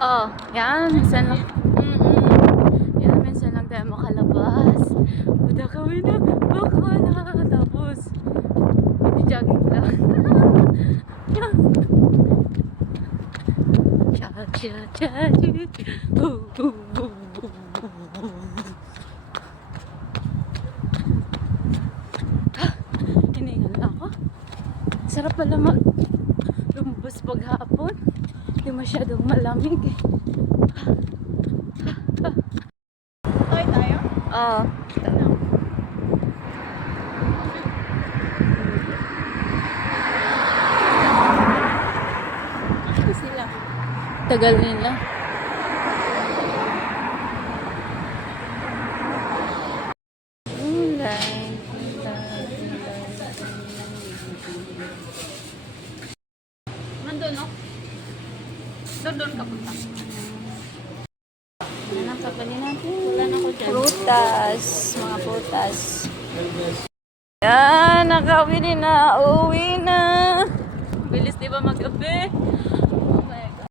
Oh, yan. Minsan lang. Yan, minsan lang tayo makalabas. Uda kami na. Baka na. Tapos, jogging lang. Cha cha cha cha. Boom boom boom boom boom. Hiningal na ako. Sarap pala lumabas paghapon. Hindi masyadong malamig eh. Okay tayo? Oo. Ano sila? Tagal nila. Nandun, no? Doon ka punta. Ano ang kapali natin? Wala na ako dyan. Prutas. Mga prutas. Yan, nakawili na. Uwi na. Bilis diba mag-gabi?